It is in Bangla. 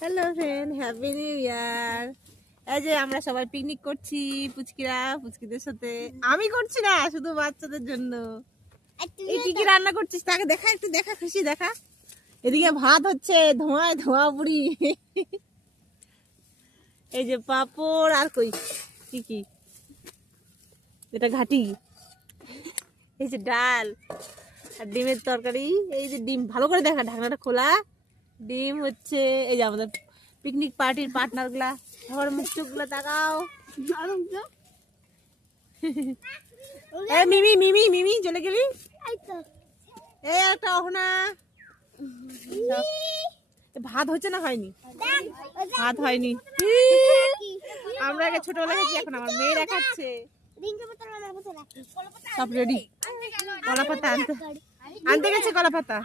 Hello friend, happy new year. এই যে আমরা সবাই পিকনিক করছি, পুচকিদের সাথে। আমি করছি না, শুধু বাচ্চাদের জন্য। এই কি কি রান্না করছিস তাকে দেখা, একটু দেখা, খুশি দেখা। এদিকে ভাত হচ্ছে, ধোঁয়ায় ধোঁয়া বুড়ি। এই যে পাপড় আর কই কি কি, এটা ঘাটি। এই যে ডাল আর ডিমের তরকারি। এই যে ডিম, ভালো করে দেখা, ঢাকনাটা খোলা। ডিম হচ্ছে, এই যে আমাদের পিকনিক পার্টির পার্টনার গুলা, সবার মুখ চোখ গুলা তাকাও। এই মিমি মিমি মিমি চলে গেলি। এই একটা অহনা। ভাত হচ্ছে না হয়নি? ভাত হয়নি। আমরা আগে ছোটবেলা খেয়েছি, এখন আমার মেয়েরা খাচ্ছে। সব রেডি। কলা পাতা আনতে গেছে, কলা পাতা।